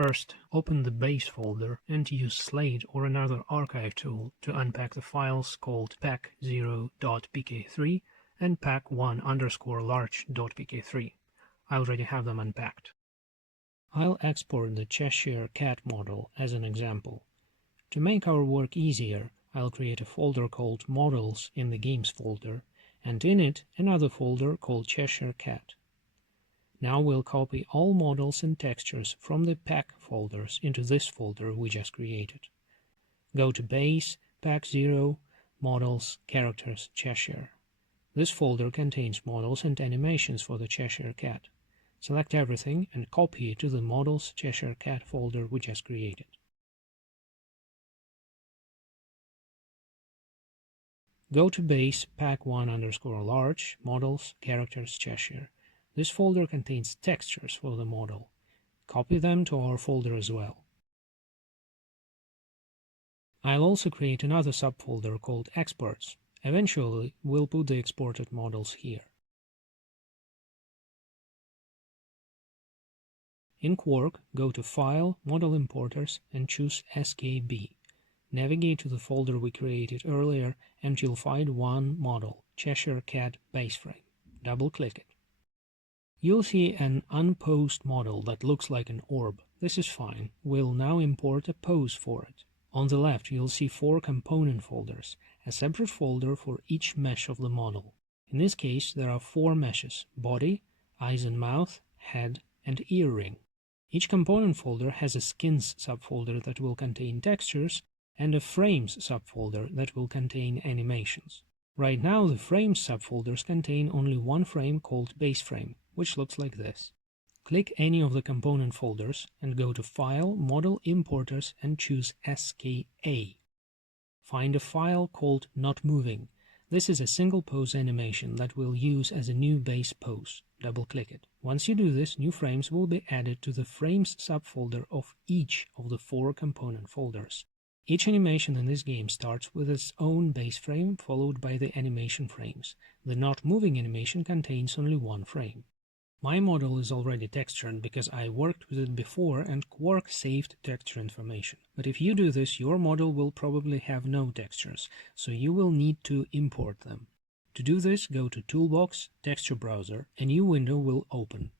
First, open the base folder and use Slate or another archive tool to unpack the files called pack0.pk3 and pack1_large.pk3. I already have them unpacked. I'll export the Cheshire Cat model as an example. To make our work easier, I'll create a folder called Models in the Games folder, and in it another folder called Cheshire Cat. Now we'll copy all models and textures from the pack folders into this folder we just created. Go to Base, Pack 0, Models, Characters, Cheshire. This folder contains models and animations for the Cheshire Cat. Select everything and copy it to the Models Cheshire Cat folder we just created. Go to Base, Pack1_large, Models, Characters, Cheshire. This folder contains textures for the model. Copy them to our folder as well. I'll also create another subfolder called Exports. Eventually, we'll put the exported models here. In QuaRK, go to File, Model Importers, and choose SKB. Navigate to the folder we created earlier and you'll find one model, Cheshire Cat Base Frame. Double-click it. You'll see an unposed model that looks like an orb. This is fine. We'll now import a pose for it. On the left, you'll see 4 component folders, a separate folder for each mesh of the model. In this case, there are 4 meshes: body, eyes and mouth, head, and ear ring. Each component folder has a skins subfolder that will contain textures and a frames subfolder that will contain animations. Right now, the frames subfolders contain only one frame called base frame, which looks like this. Click any of the component folders and go to File, Model Importers and choose SKA. Find a file called Not Moving. This is a single pose animation that we'll use as a new base pose. Double-click it. Once you do this, new frames will be added to the Frames subfolder of each of the 4 component folders. Each animation in this game starts with its own base frame, followed by the animation frames. The Not Moving animation contains only one frame. My model is already textured because I worked with it before and QuaRK saved texture information. But if you do this, your model will probably have no textures, so you will need to import them. To do this, go to Toolbox, Texture Browser. A new window will open.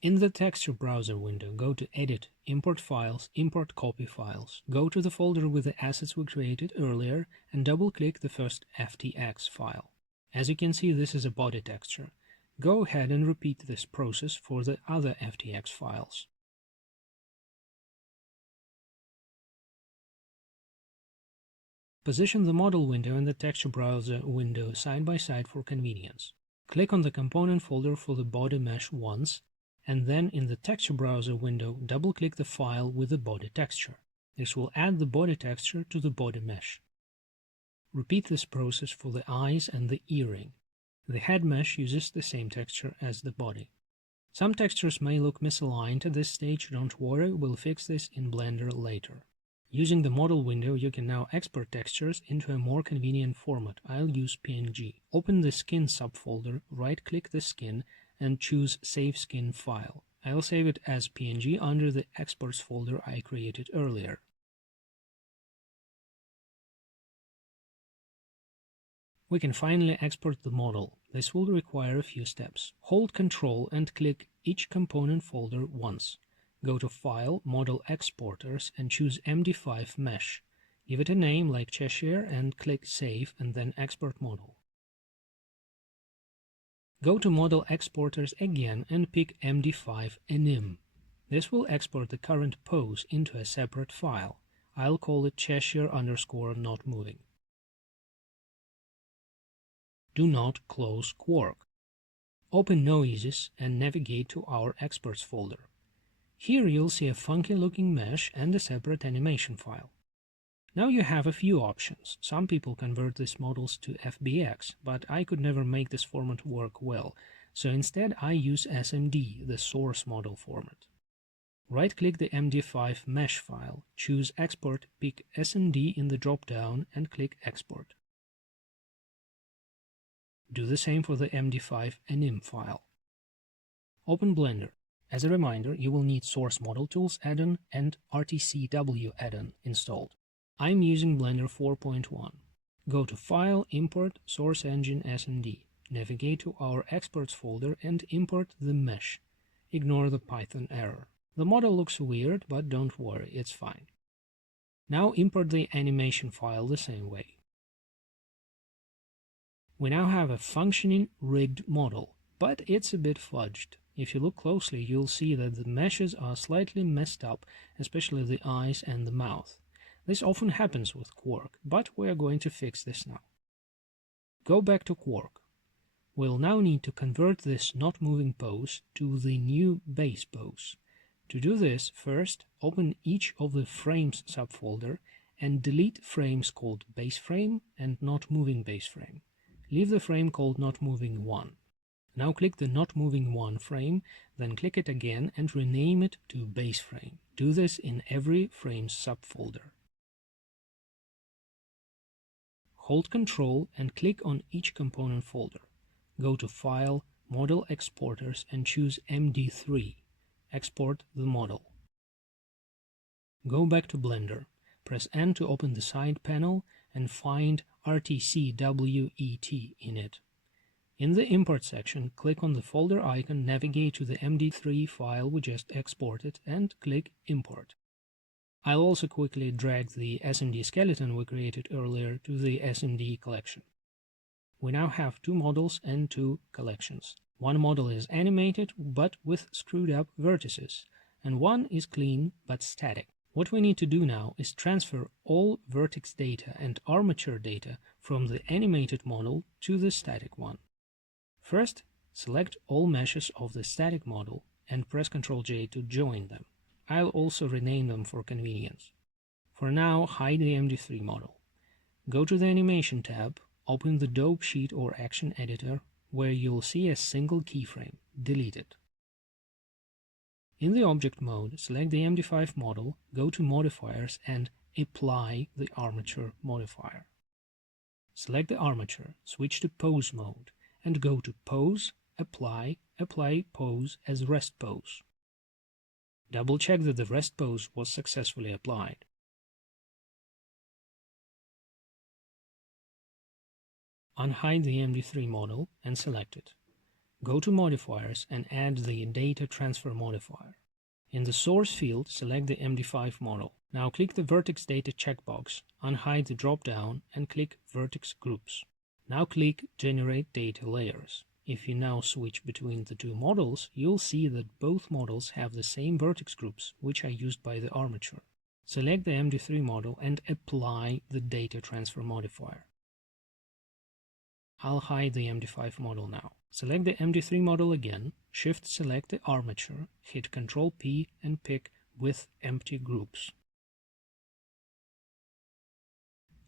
In the Texture Browser window, go to Edit, Import Files, Import Copy Files. Go to the folder with the assets we created earlier and double-click the first FTX file. As you can see, this is a body texture. Go ahead and repeat this process for the other FTX files. Position the model window and the Texture Browser window side by side for convenience. Click on the component folder for the body mesh once, and then in the Texture Browser window, double-click the file with the body texture. This will add the body texture to the body mesh. Repeat this process for the eyes and the earring. The head mesh uses the same texture as the body. Some textures may look misaligned at this stage. Don't worry, we'll fix this in Blender later. Using the model window, you can now export textures into a more convenient format. I'll use PNG. Open the skin subfolder, right-click the skin, and choose Save Skin File. I'll save it as PNG under the Exports folder I created earlier. We can finally export the model. This will require a few steps. Hold Ctrl and click each component folder once. Go to File, Model Exporters, and choose MD5 Mesh. Give it a name like Cheshire and click Save and then Export Model. Go to Model Exporters again and pick MD5 Anim. This will export the current pose into a separate file. I'll call it Cheshire_not-moving. Do not close QuaRK. Open Noises and navigate to our Exports folder. Here you'll see a funky-looking mesh and a separate animation file. Now you have a few options. Some people convert these models to FBX, but I could never make this format work well, so instead I use SMD, the source model format. Right-click the MD5 mesh file, choose Export, pick SMD in the drop-down and click Export. Do the same for the MD5 Anim file. Open Blender. As a reminder, you will need Source Model Tools add-on and RTCW add-on installed. I'm using Blender 4.1. Go to File, Import, Source Engine SMD. Navigate to our Exports folder and import the mesh. Ignore the Python error. The model looks weird, but don't worry, it's fine. Now import the animation file the same way. We now have a functioning rigged model, but it's a bit fudged. If you look closely, you'll see that the meshes are slightly messed up, especially the eyes and the mouth. This often happens with QuArK, but we are going to fix this now. Go back to QuArK. We'll now need to convert this not moving pose to the new base pose. To do this, first open each of the frames subfolder and delete frames called base frame and not moving base frame. Leave the frame called not moving 1. Now click the not moving 1 frame, then click it again and rename it to base frame. Do this in every frames subfolder. Hold Ctrl and click on each component folder. Go to File, Model Exporters and choose MD3. Export the model. Go back to Blender. Press N to open the side panel and find RTCWET in it. In the Import section, click on the folder icon, navigate to the MD3 file we just exported and click Import. I'll also quickly drag the SMD skeleton we created earlier to the SMD collection. We now have 2 models and 2 collections. One model is animated but with screwed up vertices, and one is clean but static. What we need to do now is transfer all vertex data and armature data from the animated model to the static one. First, select all meshes of the static model and press Ctrl J to join them. I'll also rename them for convenience. For now, hide the MD3 model. Go to the Animation tab, open the Dope Sheet or Action Editor, where you'll see a single keyframe. Delete it. In the Object mode, select the MD5 model, go to Modifiers and apply the Armature modifier. Select the armature, switch to Pose mode, and go to Pose, Apply Pose as Rest Pose. Double check that the rest pose was successfully applied. Unhide the MD3 model and select it. Go to Modifiers and add the Data Transfer modifier. In the Source field, select the MD5 model. Now click the Vertex Data checkbox, unhide the drop-down and click Vertex Groups. Now click Generate Data Layers. If you now switch between the 2 models, you'll see that both models have the same vertex groups, which are used by the armature. Select the MD3 model and apply the Data Transfer modifier. I'll hide the MD5 model now. Select the MD3 model again, Shift-select the armature, hit Ctrl-P and pick With Empty Groups.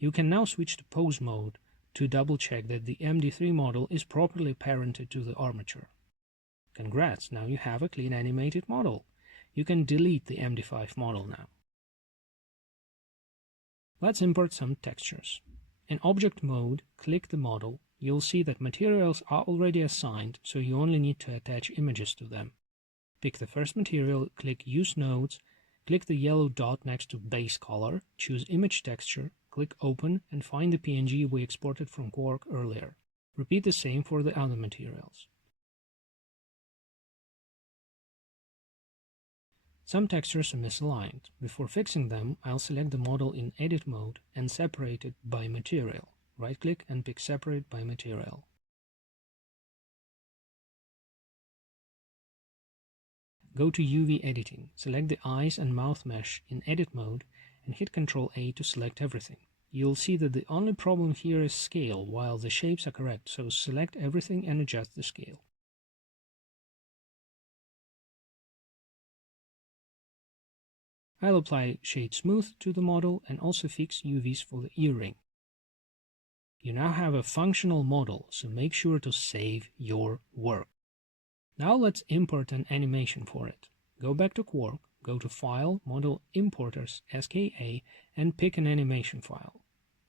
You can now switch to Pose mode to double-check that the MD3 model is properly parented to the armature. Congrats, now you have a clean animated model. You can delete the MD5 model now. Let's import some textures. In Object mode, click the model. You'll see that materials are already assigned, so you only need to attach images to them. Pick the first material, click Use Nodes, click the yellow dot next to Base Color, choose Image Texture, click Open and find the PNG we exported from QuArK earlier. Repeat the same for the other materials. Some textures are misaligned. Before fixing them, I'll select the model in Edit mode and separate it by material. Right-click and pick Separate by Material. Go to UV Editing, select the eyes and mouth mesh in Edit mode and hit Ctrl-A to select everything. You'll see that the only problem here is scale, while the shapes are correct, so select everything and adjust the scale. I'll apply Shade Smooth to the model and also fix UVs for the earring. You now have a functional model, so make sure to save your work. Now let's import an animation for it. Go back to QuArK, go to File, Model Importers, SKA, and pick an animation file.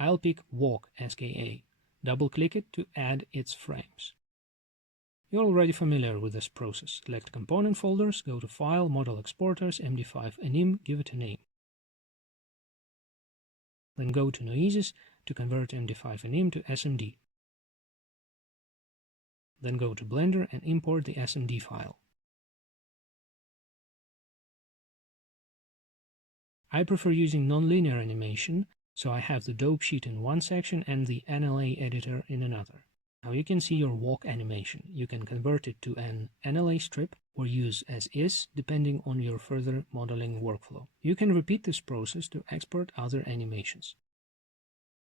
I'll pick Walk SKA. Double-click it to add its frames. You're already familiar with this process. Select component folders, go to File, Model Exporters, MD5 Anim, give it a name. Then go to Noises to convert MD5 Anim to SMD. Then go to Blender and import the SMD file. I prefer using nonlinear animation, so I have the dope sheet in one section and the NLA editor in another. Now you can see your walk animation. You can convert it to an NLA strip or use as is, depending on your further modeling workflow. You can repeat this process to export other animations.